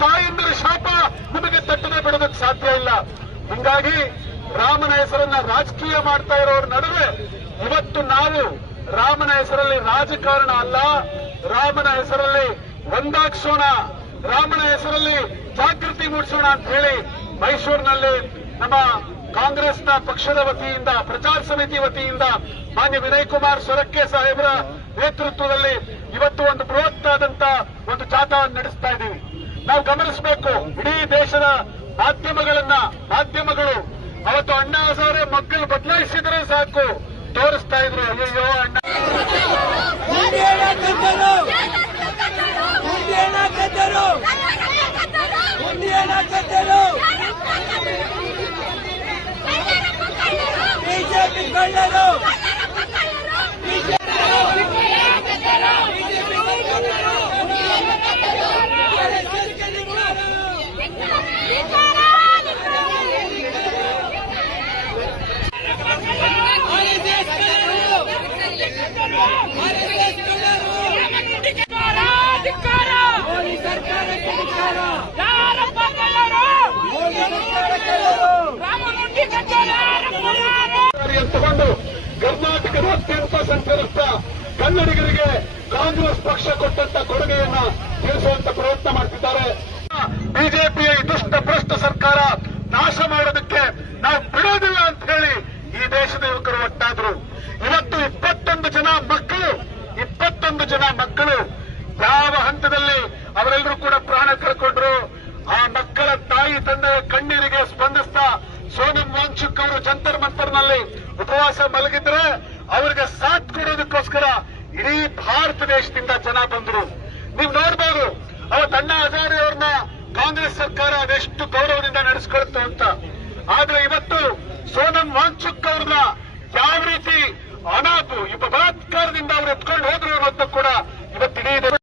ತಾಯಂದಿರ ಶಾಪ ನಿಮಗೆ ತಟ್ಟನೆ ಬಿಡೋದಕ್ಕೆ ಸಾಧ್ಯ ಇಲ್ಲ. ಹಿಂಗಾಗಿ ರಾಮನ ಹೆಸರನ್ನ ರಾಜಕೀಯ ಮಾಡ್ತಾ ಇರೋರ ನಡುವೆ ಇವತ್ತು ನಾವು ರಾಮನ ಹೆಸರಲ್ಲಿ ರಾಜಕಾರಣ ಅಲ್ಲ, ರಾಮನ ಹೆಸರಲ್ಲಿ ಒಂದಾಗ್ಸೋಣ, ರಾಮನ ಹೆಸರಲ್ಲಿ ಜಾಗೃತಿ ಮೂಡಿಸೋಣ ಅಂತ ಹೇಳಿ ಮೈಸೂರಿನಲ್ಲಿ ನಮ್ಮ ಕಾಂಗ್ರೆಸ್ನ ಪಕ್ಷದ ವತಿಯಿಂದ, ಪ್ರಚಾರ ಸಮಿತಿ ವತಿಯಿಂದ ಮಾನ್ಯ ವಿನಯ್ ಕುಮಾರ್ ಸೊರಕೆ ಸಾಹೇಬರ ನೇತೃತ್ವದಲ್ಲಿ ಇವತ್ತು ಒಂದು ಬೃಹತ್ತಾದಂತ ಒಂದು ಜಾಥಾ ನಡೆಸ್ತಾ ಇದ್ದೀವಿ. ನಾವು ಗಮನಿಸಬೇಕು, ಇಡೀ ದೇಶದ ಮಾಧ್ಯಮಗಳು ಅವತ್ತು ಅಣ್ಣಾ ಹಜಾರೆ ಮಕ್ಕಳು ಬದಲಾಯಿಸಿದ್ರೆ ಸಾಕು ತೋರಿಸ್ತಾ ಇದ್ರು, ಅಯ್ಯೋ ಅಣ್ಣ ಬಿಜೆಪಿ ಕಳ್ಳರು ತಗೊಂಡು ಕರ್ನಾಟಕದ ಅತ್ಯಂತ ಸಂತ್ರಸ್ತ ಕನ್ನಡಿಗರಿಗೆ ಕಾಂಗ್ರೆಸ್ ಪಕ್ಷ ಕೊಟ್ಟಂತ ಕೊಡುಗೆಯನ್ನ ತಿಳಿಸುವಂತ ಪ್ರಯತ್ನ ಮಾಡ್ತಿದ್ದಾರೆ. ಬಿಜೆಪಿಯ ಈ ದುಷ್ಟ ಭ್ರಷ್ಟ ಸರ್ಕಾರ ನಾಶ ಮಾಡೋದಕ್ಕೆ ನಾವು ಬಿಡೋದಿಲ್ಲ ಅಂತ ಹೇಳಿ ಈ ದೇಶದ ಯುವಕರು ಒಟ್ಟಾದ್ರು. ಇವತ್ತು 21 ಜನ ಮಕ್ಕಳು ಯಾವ ಹಂತದಲ್ಲಿ ಅವರೆಲ್ಲರೂ ಕೂಡ ಪ್ರಾಣ ಕಳ್ಕೊಂಡ್ರು. ಆ ಮಕ್ಕಳ ತಾಯಿ ತಂದೆಯ ಕಣ್ಣೀರಿಗೆ ಸ್ಪಂದಿಸ್ತಾ ಸೋನಂ ವಾಂಗ್ಚುಕ್ ಅವರು ಜಂತರ್ ಮಂತರ್ನಲ್ಲಿ ಉಪವಾಸ ಮಲಗಿದ್ರೆ ಅವರಿಗೆ ಸಾಥ್ ಕೊಡೋದಕ್ಕೋಸ್ಕರ ಇಡೀ ಭಾರತ ದೇಶದಿಂದ ಜನ ಬಂದ್ರು. ನೀವು ನೋಡಬಹುದು, ಅವತ್ತು ಅಣ್ಣಾ ಹಜಾರೆ ಅವ್ರನ್ನ ಕಾಂಗ್ರೆಸ್ ಸರ್ಕಾರ ಅದೆಷ್ಟು ಗೌರವದಿಂದ ನಡೆಸ್ಕೊಳ್ತು ಅಂತ. ಆದ್ರೆ ಇವತ್ತು ಸೋನಂ ವಾಂಗ್ಚುಕ್ ಅವ್ರನ್ನ ಯಾವ ರೀತಿ ಬಲಾತ್ಕಾರದಿಂದ ಅವ್ರು ಎತ್ಕೊಂಡು ಹೋದ್ರು ಅನ್ನೋದನ್ನು ಕೂಡ ಇವತ್ತು ಇಡೀ